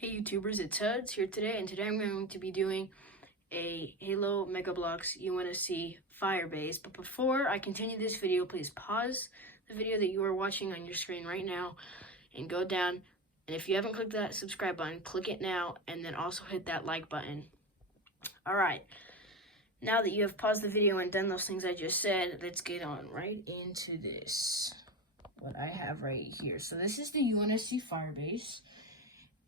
Hey YouTubers, it's Huds here today, and today I'm going to be doing a Halo Mega Bloks UNSC Firebase. But before I continue this video, please pause the video that you are watching on your screen right now and go down. And if you haven't clicked that subscribe button, click it now, and then also hit that like button. Alright, now that you have paused the video and done those things I just said, let's get on right into this. What I have right here. So this is the UNSC Firebase.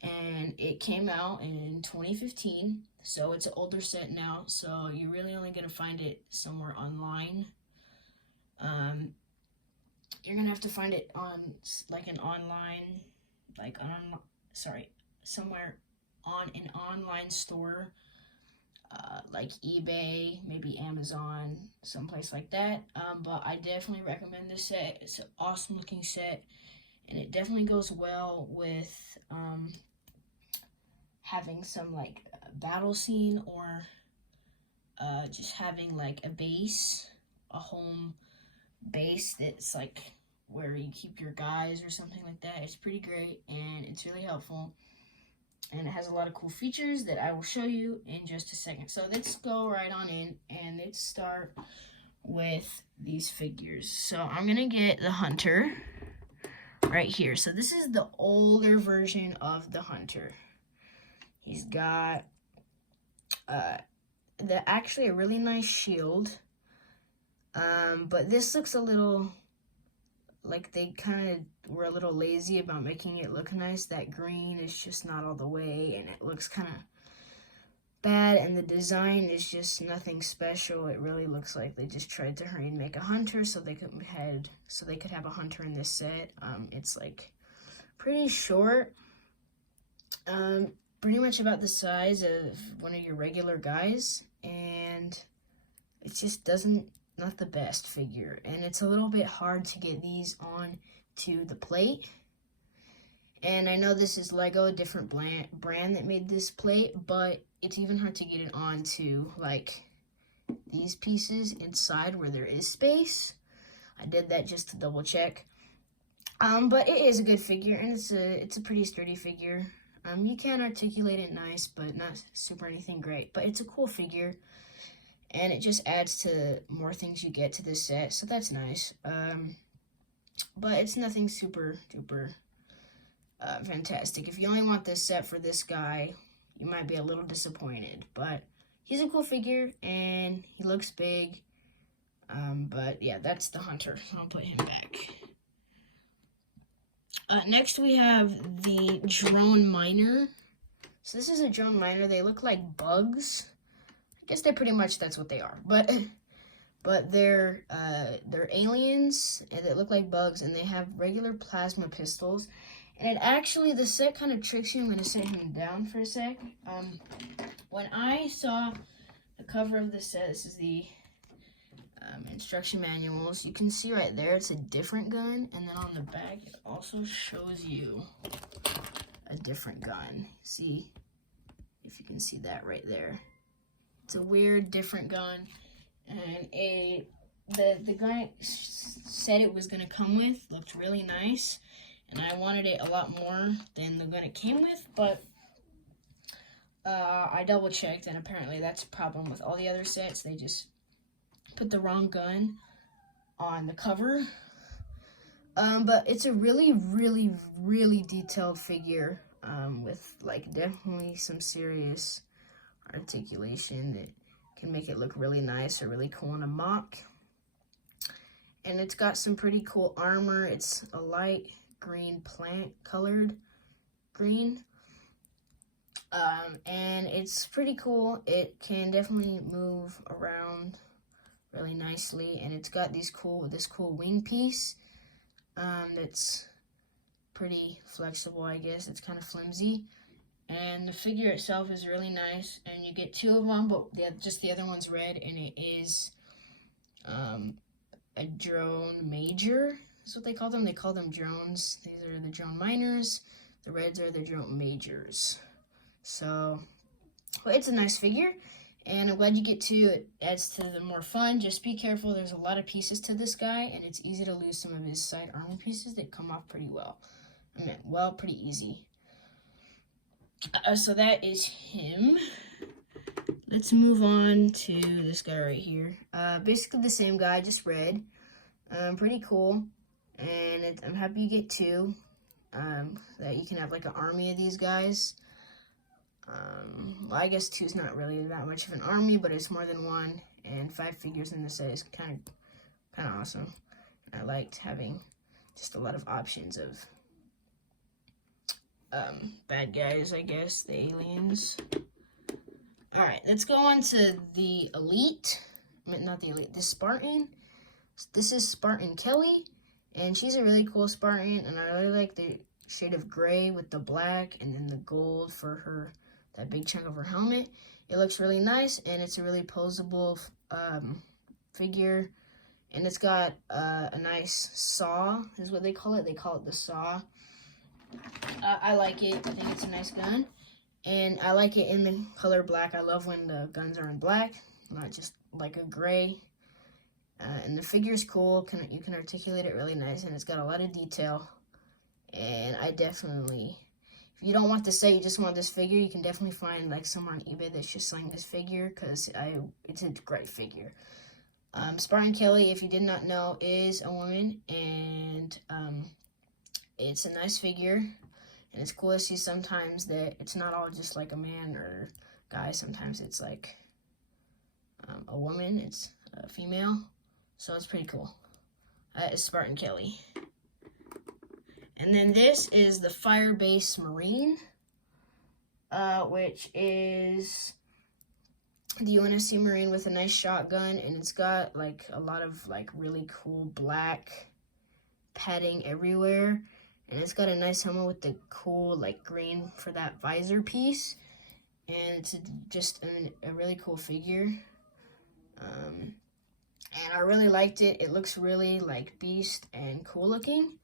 And it came out in 2015, so it's an older set now, so you're really only going to find it somewhere online. You're going to have to find it on, somewhere on an online store, like eBay, maybe Amazon, someplace like that. But I definitely recommend this set. It's an awesome looking set, and it definitely goes well with, having some like battle scene, or just having like a base, a home base that's like where you keep your guys or something like that. It's pretty great and it's really helpful, and it has a lot of cool features that I will show you in just a second. So let's go right on in and let's start with these figures. So I'm gonna get the Hunter right here. So this is the older version of the Hunter. He's got actually a really nice shield, but this looks a little like they kind of were a little lazy about making it look nice. That green is just not all the way, and it looks kind of bad, and the design is just nothing special. It really looks like they just tried to hurry and make a Hunter so they could have a Hunter in this set. It's like pretty short. Pretty much about the size of one of your regular guys, and it just not the best figure, and it's a little bit hard to get these on to the plate. And I know this is Lego, a different brand that made this plate, but it's even hard to get it on to like these pieces inside where there is space. I did that just to double check. But it is a good figure, and it's a pretty sturdy figure. You can articulate it nice, but not super anything great. But it's a cool figure, and it just adds to more things you get to this set, so that's nice. But it's nothing super duper fantastic. If you only want this set for this guy, you might be a little disappointed. But he's a cool figure, and he looks big. But yeah, that's the Hunter. I'll put him back. Next we have the drone miner. So this is a drone miner. They look like bugs. I guess that's what they are. But they're aliens, and they look like bugs, and they have regular plasma pistols. And the set kind of tricks you. I'm gonna set him down for a sec. When I saw the cover of the set, this is the instruction manuals. You can see right there it's a different gun, and then on the back it also shows you a different gun. See if you can see that right there. It's a weird different gun, and the gun it said it was gonna come with looked really nice, and I wanted it a lot more than the gun it came with, but I double checked, and apparently that's a problem with all the other sets. They just put the wrong gun on the cover. But it's a really, really, really detailed figure, with like definitely some serious articulation that can make it look really nice or really cool in a mock. And it's got some pretty cool armor. It's a light green, plant colored green. And it's pretty cool. It can definitely move around really nicely, and it's got this cool wing piece that's pretty flexible, I guess. It's kind of flimsy, and the figure itself is really nice, and you get two of them, but just the other one's red, and it is a drone major. That's what they call them. They call them drones. These are the drone miners. The reds are the drone majors. So, but it's a nice figure, and I'm glad you get to. It adds to the more fun. Just be careful. There's a lot of pieces to this guy, and it's easy to lose some of his side armor pieces that come off pretty well. Pretty easy. So that is him. Let's move on to this guy right here. Basically the same guy, just red. Pretty cool. And I'm happy you get two. That you can have like an army of these guys. Well, I guess two's not really that much of an army, but it's more than one. And 5 figures in the set is kind of awesome. I liked having just a lot of options of bad guys, I guess, the aliens. Alright, let's go on to the elite. I mean, not the elite, the Spartan. This is Spartan Kelly, and she's a really cool Spartan, and I really like the shade of gray with the black and then the gold for her, that big chunk of her helmet. It looks really nice, and it's a really posable figure, and it's got a nice saw, is what they call it. They call it the saw. I like it. I think it's a nice gun. And I like it in the color black. I love when the guns are in black, not just like a gray. And the figure's cool. You can articulate it really nice, and it's got a lot of detail. And I definitely, if you don't want the set, you just want this figure, you can definitely find like somewhere on eBay that's just selling this figure, because it's a great figure. Spartan Kelly, if you did not know, is a woman, and it's a nice figure. And it's cool to see sometimes that it's not all just like a man or guy. Sometimes it's like a woman. It's a female. So it's pretty cool. That is Spartan Kelly. And then this is the Firebase Marine, which is the UNSC Marine with a nice shotgun. And it's got like a lot of like really cool black padding everywhere. And it's got a nice helmet with the cool, like, green for that visor piece. And it's just a really cool figure. And I really liked it. It looks really, like, beast and cool looking.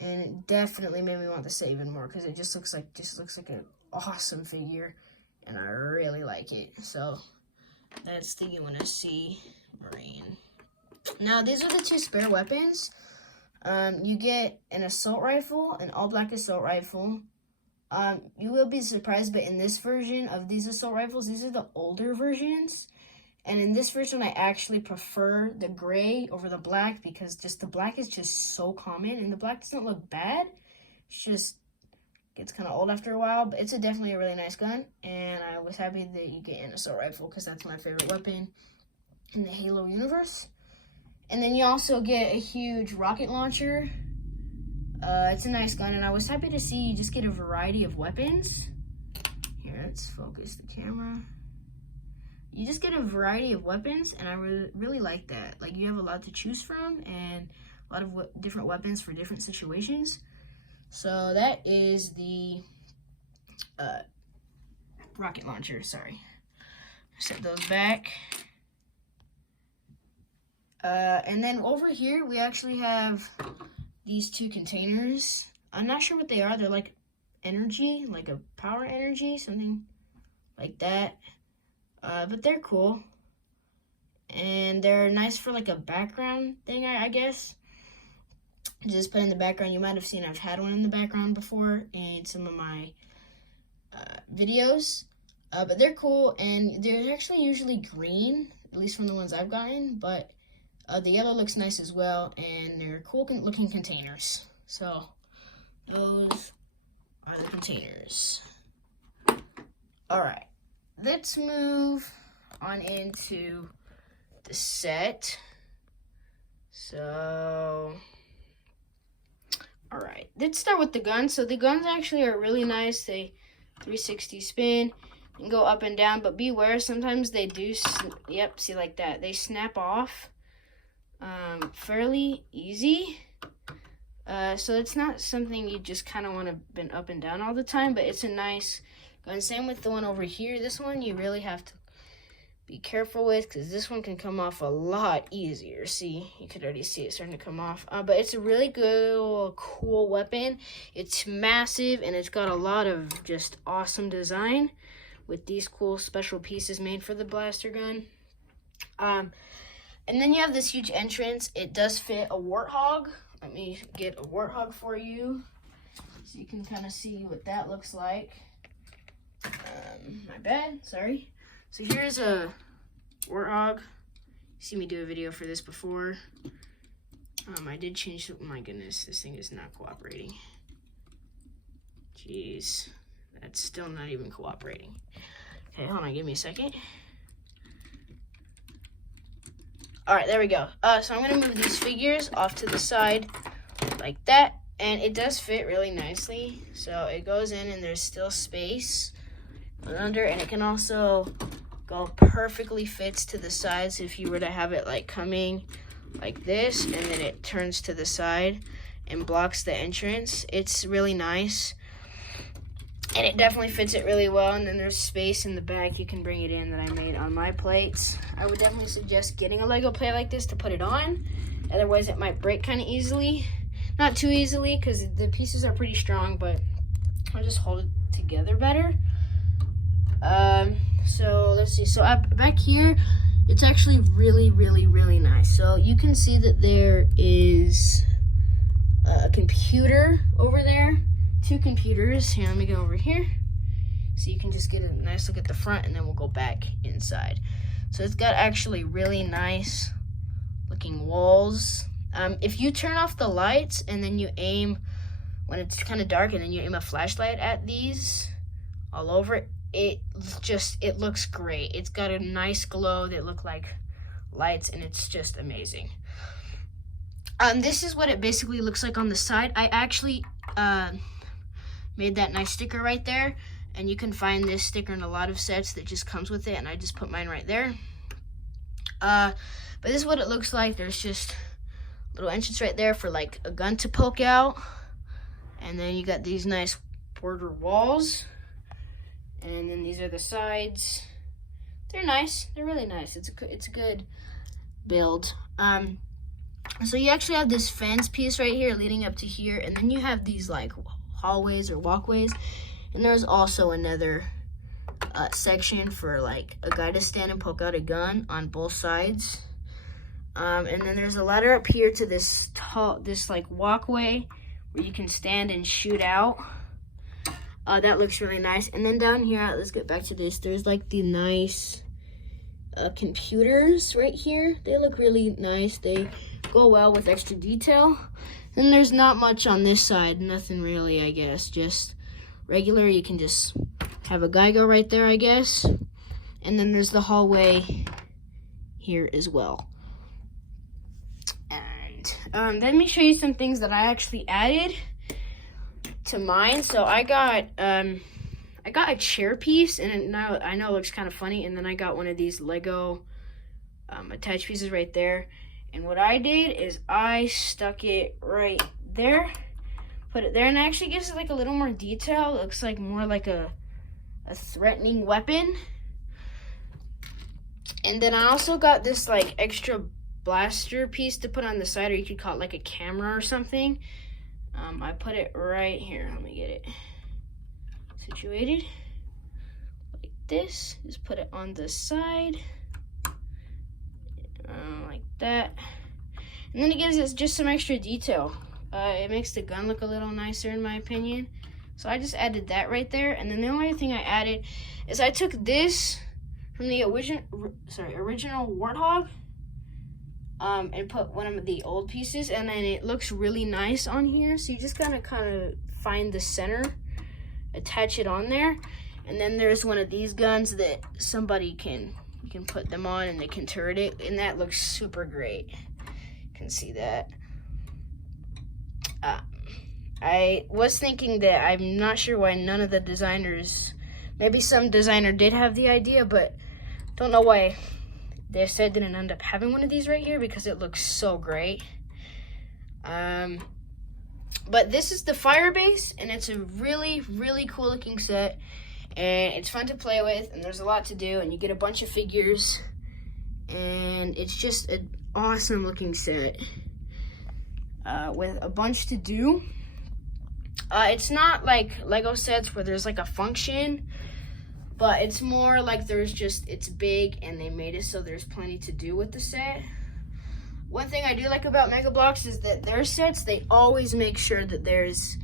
And it definitely made me want to say even more, because it just looks like an awesome figure. And I really like it. So, that's the UNSC Marine. Now, these are the 2 spare weapons. You get an assault rifle, an all-black assault rifle. You will be surprised, but in this version of these assault rifles, these are the older versions. And in this version, I actually prefer the gray over the black, because just the black is just so common, and the black doesn't look bad. It's just gets kind of old after a while, but it's definitely a really nice gun. And I was happy that you get an assault rifle, because that's my favorite weapon in the Halo universe. And then you also get a huge rocket launcher. It's a nice gun, and I was happy to see you just get a variety of weapons. Here, let's focus the camera. You just get a variety of weapons, and I really like that. Like, you have a lot to choose from, and a lot of different weapons for different situations. So that is the rocket launcher, sorry. Set those back. And then over here, we actually have these 2 containers. I'm not sure what they are. They're like energy, like a power energy, something like that. But they're cool. And they're nice for like a background thing, I guess. Just put in the background. You might have seen I've had one in the background before in some of my videos. But they're cool, and they're actually usually green, at least from the ones I've gotten, but the yellow looks nice as well, and they're cool looking containers. So, those are the containers. Alright, let's move on into the set. So, alright, let's start with the guns. So, the guns actually are really nice. They 360 spin and go up and down, but beware, sometimes they do, yep, see like that. They snap off. Fairly easy. So it's not something you just kind of want to bend up and down all the time, but it's a nice gun. Same with the one over here. This one you really have to be careful with, because this one can come off a lot easier. See, you could already see it starting to come off. But it's a really good, cool weapon. It's massive, and it's got a lot of just awesome design with these cool special pieces made for the blaster gun. And then you have this huge entrance. It does fit a Warthog. Let me get a Warthog for you, so you can kind of see what that looks like. My bad, sorry. So here's a warthog. You see me do a video for this before. I did change, oh my goodness, this thing is not cooperating. Jeez, that's still not even cooperating. Okay, hold on, give me a second. All right, there we go. So I'm gonna move these figures off to the side like that, and it does fit really nicely. So it goes in and there's still space under, and it can also go perfectly fits to the sides if you were to have it like coming like this, and then it turns to the side and blocks the entrance. It's really nice, and it definitely fits it really well. And then there's space in the back you can bring it in that I made on my plates. I would definitely suggest getting a Lego plate like this to put it on, otherwise it might break kind of easily. Not too easily because the pieces are pretty strong, but I'll just hold it together better. So let's see. So back here, it's actually really, really, really nice. So you can see that there is a computer over there, 2 computers. Here, let me go over here. So you can just get a nice look at the front, and then we'll go back inside. So it's got actually really nice looking walls. If you turn off the lights and then you aim when it's kind of dark, and then you aim a flashlight at these all over it, it looks great. It's got a nice glow that look like lights, and it's just amazing. This is what it basically looks like on the side. I actually made that nice sticker right there, and you can find this sticker in a lot of sets that just comes with it, and I just put mine right there. But this is what it looks like. There's just a little entrance right there for like a gun to poke out, and then you got these nice border walls. And then these are the sides. They're nice. They're really nice. It's a good build. So you actually have this fence piece right here leading up to here, and then you have these like hallways or walkways, and there's also another section for like a guy to stand and poke out a gun on both sides. And then there's a ladder up here to this like walkway where you can stand and shoot out. That looks really nice. And then down here, let's get back to this. There's like the nice computers right here. They look really nice. They go well with extra detail. And there's not much on this side. Nothing really, I guess. Just regular. You can just have a guy go right there, I guess. And then there's the hallway here as well. And let me show you some things that I actually added to mine. So I got a chair piece, and now I know it looks kind of funny, and then I got one of these Lego attached pieces right there. And what I did is I stuck it right there, put it there, and it actually gives it like a little more detail. It looks like more like a threatening weapon. And then I also got this like extra blaster piece to put on the side, or you could call it like a camera or something. I put it right here. Let me get it situated like this. Just put it on the side like that, and then it gives us just some extra detail. It makes the gun look a little nicer in my opinion. So I just added that right there. And then the only thing I added is I took this from the original Warthog and put one of the old pieces, and then it looks really nice on here. So you just gotta kind of find the center, attach it on there, and then there's one of these guns that you can put them on and they can turret it, and that looks super great. You can see that. I was thinking that I'm not sure why none of the designers, maybe some designer did have the idea, but don't know why they said didn't end up having one of these right here, because it looks so great. But this is the Firebase, and it's a really, really cool looking set, and it's fun to play with, and there's a lot to do, and you get a bunch of figures, and it's just an awesome looking set with a bunch to do. It's not like Lego sets where there's like a function, but it's more like it's big and they made it so there's plenty to do with the set. One thing I do like about Bloks is that their sets, they always make sure that there's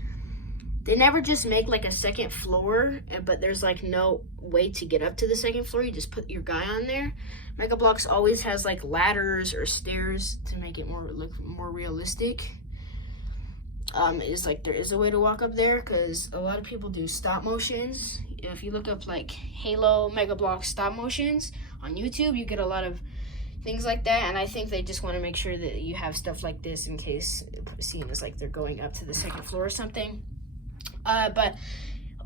they never just make like a second floor, but there's like no way to get up to the second floor. You just put your guy on there. Mega Bloks always has like ladders or stairs to make it look more realistic. It's like there is a way to walk up there because a lot of people do stop motions. If you look up like Halo Mega Bloks stop motions on YouTube, you get a lot of things like that, and I think they just want to make sure that you have stuff like this in case it seems like they're going up to the second floor or something. But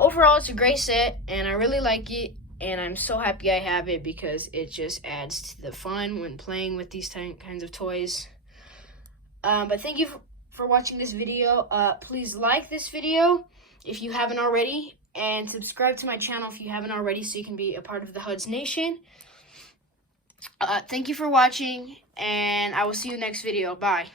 overall, it's a great set, and I really like it, and I'm so happy I have it because it just adds to the fun when playing with these kinds of toys. But thank you for watching this video. Please like this video if you haven't already, and subscribe to my channel if you haven't already so you can be a part of the HUDS Nation. Thank you for watching, and I will see you next video. Bye.